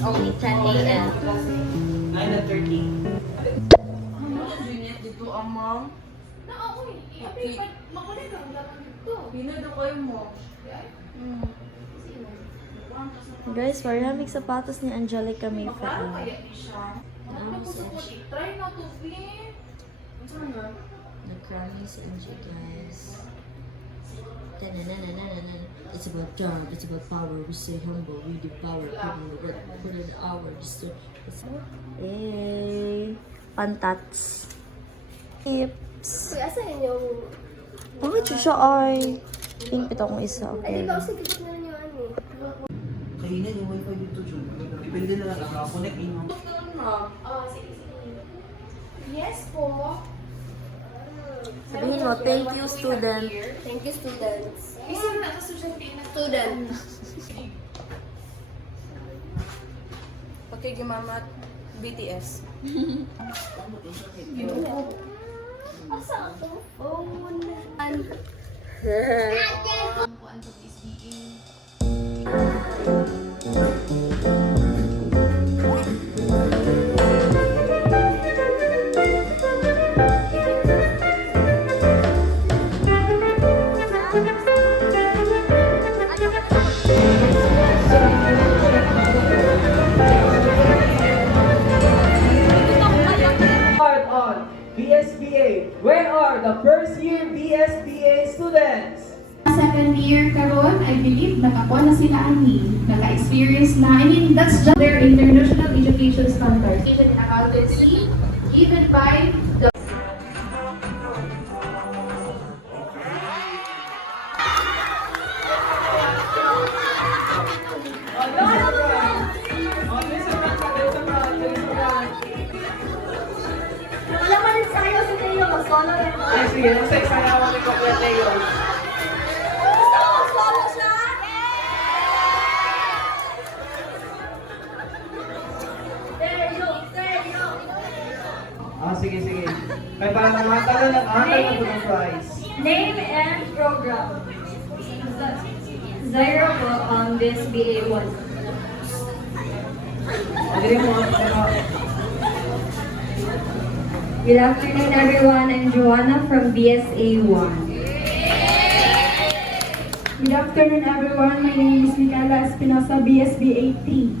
It's only 10 a.m. 9:30. Dito amang. Na ako eh. Iapin, makulit lang dapat dito. Pinado kayo mo. Guys, maraming sapatos ni Angelica May Paano Fan. kaya di siya? Ano po sa puti? Try na to, Vin. Sana. Nag-crying si Angie, guys. Ta-na-na-na-na-na-na. It's about job, it's about power. We stay humble, we devour, put in the work, put in the hours. Hey, pantats. Hips. Kuya, asan yung... Bakit siya ay? Pink pito kong isa, Ay, okay. di ba kasi tikot na lang yung ano eh. Kainan yung wifi dito, Jun. Depende na lang. Connect in mo. Oh, sige, sige. Yes po. Sabihin mo, thank you, student. Thank you, students. Kasi na naka-estudyante na. Student. Pakigimamat BTS. Asa ako? Phone. Part on BSBA. Where are the first year BSBA students? Second year karon, I believe nakakuha na sila ani, naka-experience na. I mean, that's just their international education standards. Even in accountancy, even by the Wala pa rin sa'yo si Teo. Mag-solo rin mo. Ay, sige. Nasa isayawan ni Complete yun. Gusto mo mag-solo siya? Seryo, seryo. Sige, sige. May para matagal ng po ng prize. Name and program. Zero po on this BA1. Hindi mo Good afternoon, everyone. I'm Joanna from BSA 1. Good afternoon, everyone. My name is Micaela Espinosa, BSB 18.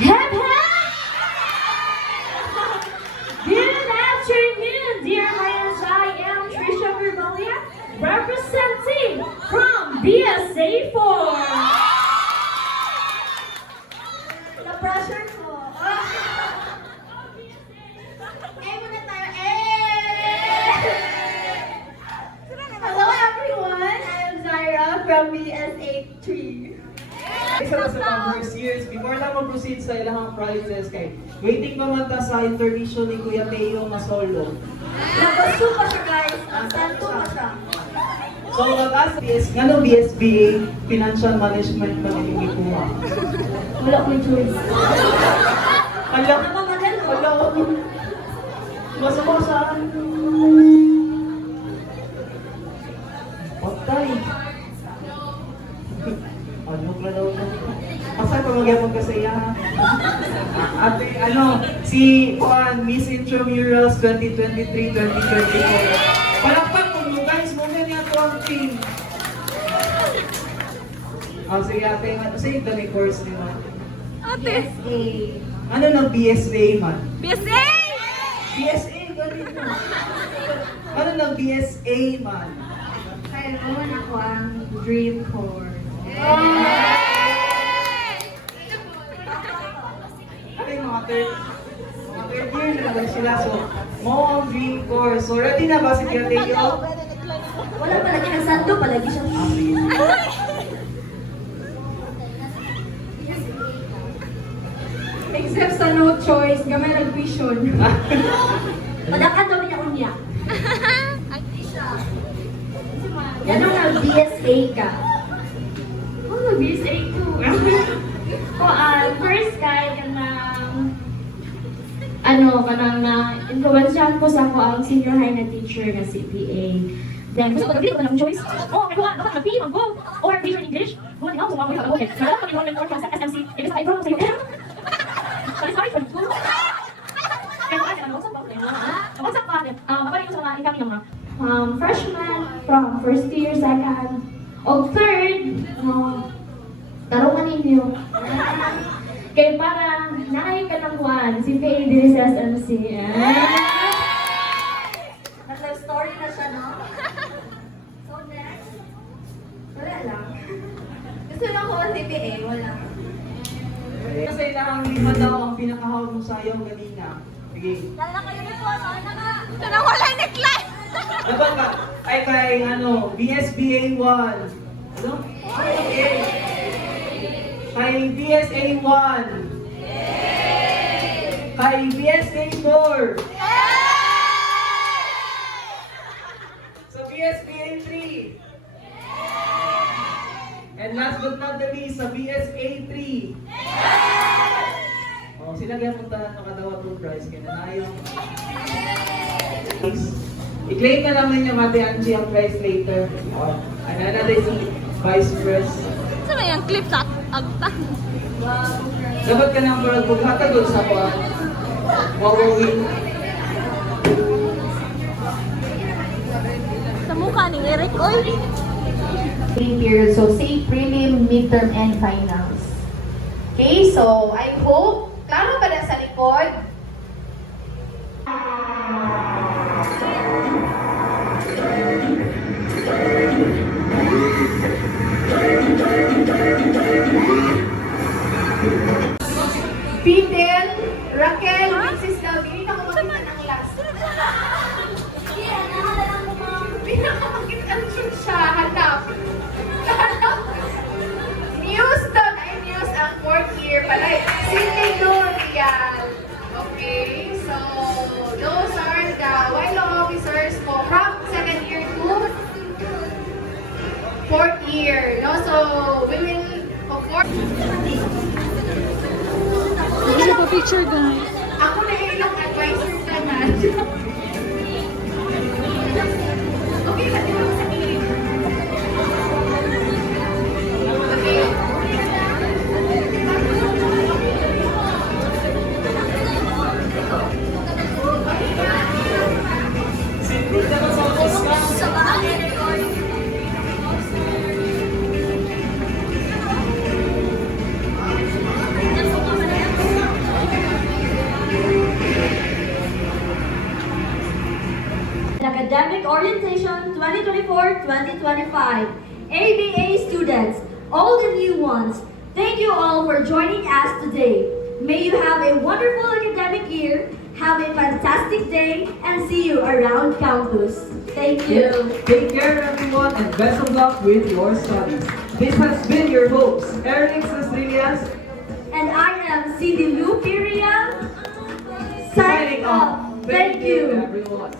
Hep hep! Good afternoon, dear friends. I am Trisha Verbalia, representing from BSA 4. Na-pressure ko. Muna tayo. Hello, everyone. I am Zaira from BSA 3. Isa na sa first years, before na mag-proceed sa ilang prizes kay waiting pa man ta sa intermission ni Kuya Teo na solo. Nabasto pa siya, guys. Santo pa siya. So, mag-ask ngano BSBA Financial Management ba yung ikuha? Wala akong choice. Hala, Namamagal ko. hala, masama saan? Patay. Ano ka daw na? Asa pa magyapon ka sa iya? Ate, si Juan, Miss Intramurals 2023-2024. Palakpak mo guys, moment niya to ang team. Sige ate, sige ito ni course ni mo. BSA. Ano ng BSA man? BSA! BSA, galing mo. Ano ng BSA man? Kaya naman ako ang dream course. Ano yung mga third year na naman sila. So, mo ang dream course. So, ready na ba si Kuya Teo? Wala palagi ng santo, palagi siya. Except sa no choice, gamay ng tuition. Padakan daw niya unya. Yan ang nag-BSA ka. Oh, BSA 2. First kay kanang kanang na influensyahan ko sa ako ang senior high na teacher nga CPA. Then, gusto ko mag-pili ko ng choice. Oh, may kuha, dapat mag-pili, mag-go. Or major in English. Kung hindi ako, so mag-go, okay. Nagala kami ng course sa SMC. Ibig sa i-pro sa UM. Sorry for the school. Kaya kung ano, what's up ba? What's up ba? Mabalik ko sa mga incoming naman. Freshman from first year, second, o third, tarungan ninyo. Kaya para naay ka ng Juan, si Faye diri sa SMC. Nag-story na siya, no? So next, wala lang. Gusto lang ko ang CPA, wala. Kasi ilang lima daw ang pinakahawag mo sa ayaw kanina. Sige. Lala kayo ni po, ano nga? Ito na wala yung necklace! Dapat ka, ay kay BSBA 1. Ano? Okay. Kay BSA 1. Kay BSA 4. Sa BSBA 3. And last but not the least, sa BSA 3. Oh, sila kaya puntahan nakadawat ng prize kaya na yung i-claim na lang ninyo Mate Angie ang prize later. Oh, another si Vice Pres. Saan ba yung clip sa agta? Dapat ka nang bughata doon sa wawawin. Sa mukha ni Eric, oy! Period. So, say prelim, midterm, and finals. Okay, so I hope, klaro ba na sa likod? Fidel, Raquel, Mrs. Calvin, ako makita ng class. Pinakamakita siya, hanap. Houston ay news ang 4th year pala. Sydney L'Oreal. Okay, so those are the YLO officers mo from 2nd year to 4th year. No? So we will, of course, Picture guys. ako na yung ilang advisor ka na. Okay, pati mo sa akin. Okay. Academic Orientation 2024-2025. ABA students, all the new ones, thank you all for joining us today. May you have a wonderful academic year, have a fantastic day, and see you around campus. Thank you. Take care everyone and best of luck with your studies. This has been your host, Eric Cecilias, And I am CD Lupiria, signing off. Thank you. everyone.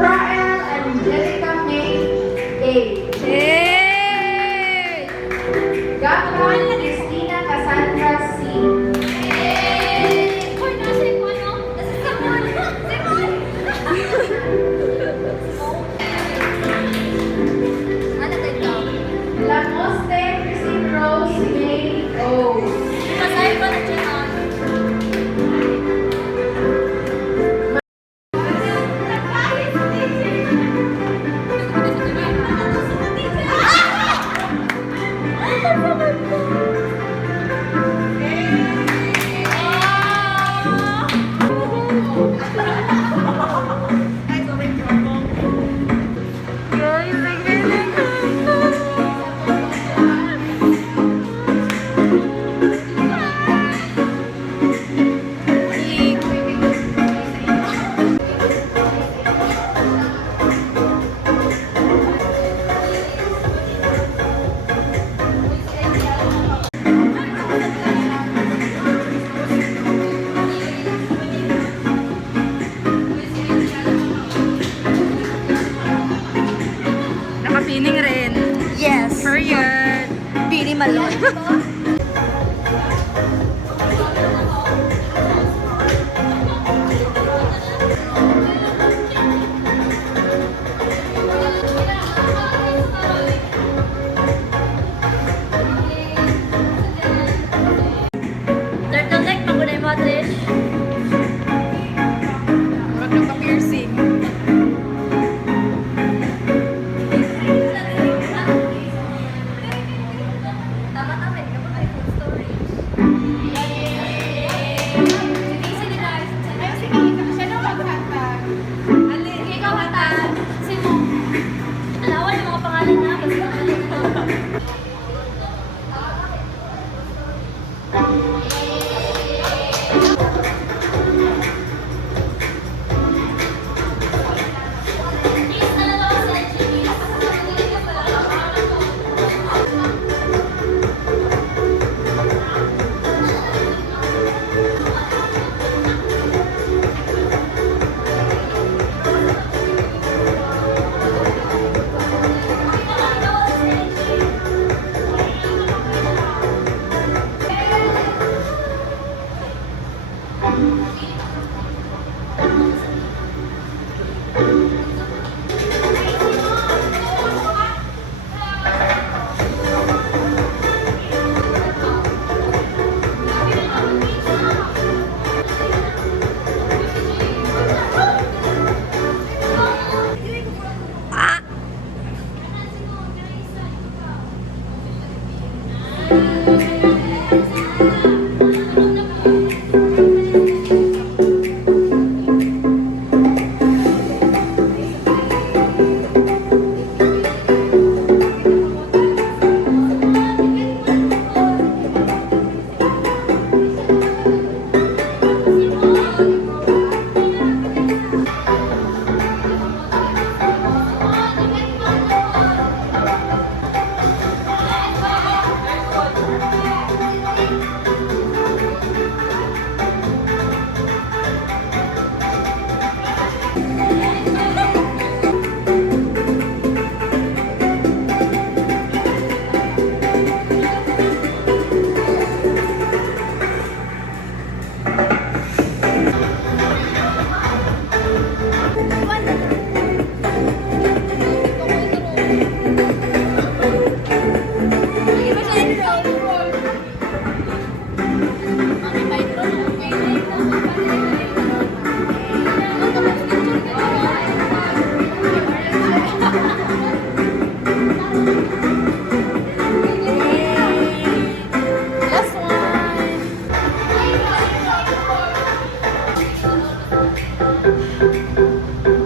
Rael Angelica May A. Gabon Cristina Cassandra C. Lamoste Christine Rose May O. malon. Turtleneck, magunay mo, Trish. Huwag nang pa-piercing. Tama kami, kapag ay full story. Ikaw hatag. Sino? Alawan yung mga pangalan na. Basta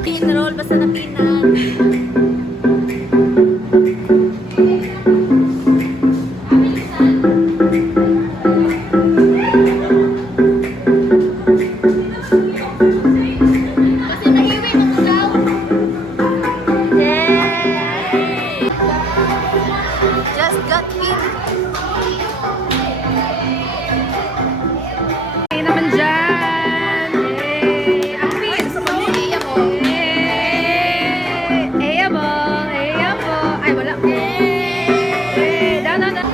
Pinroll, basta na pinan. Kasi nahiwi ng usaw. Just got pin. Ay naman dyan. Yay! Ang pin. Ayable. Ay, wala. Down, down, down.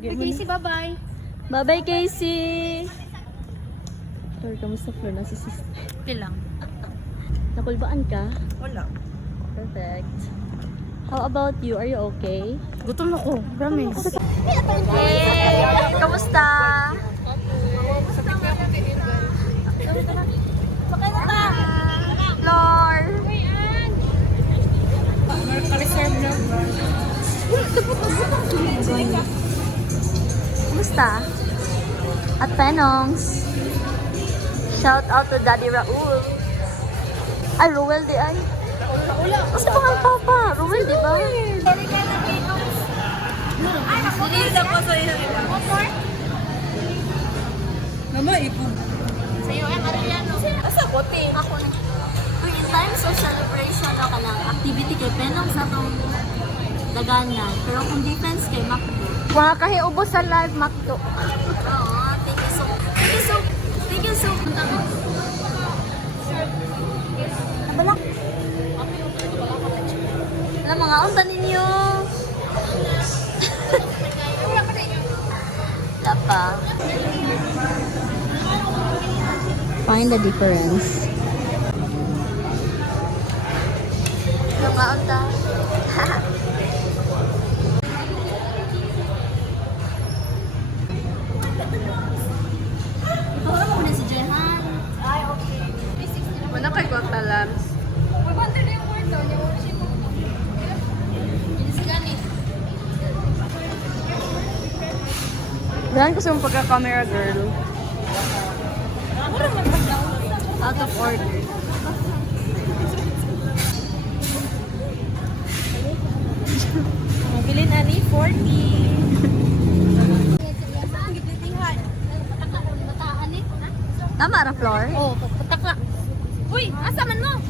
Casey, bye-bye. Bye-bye, Casey! Flor, kamusta Flor? Nasa sister. Pilang. Nakulbaan ka? Wala. Perfect. How about you? Are you okay? Gutom ako. Promise. Hey! Kamusta? Flor! Reserve na. Kamusta? At Penongs. Shout out to Daddy Raul. Ay, Ruel di ay. Kasi mga papa. Ruel, di ba? Ako na. Uy, in times of celebration ako lang, activity kay Penongs sa itong dagangan. Pero kung defense kay Macdo. Mga kahiubos sa live, Macdo. Oo, thank you so Thank you so Nabalak. Alam, mga unta ninyo. Wala pa. Find the difference. Mga unta. Ikaw na muna si Jehan. Ay, okay. Wala kay Gwagta Labs. Dahan kasi yung pagka-camera girl. Out of order. Mabilin ani 40. Tama ra, Flor? Oh, pataka. Uy, asa man mo?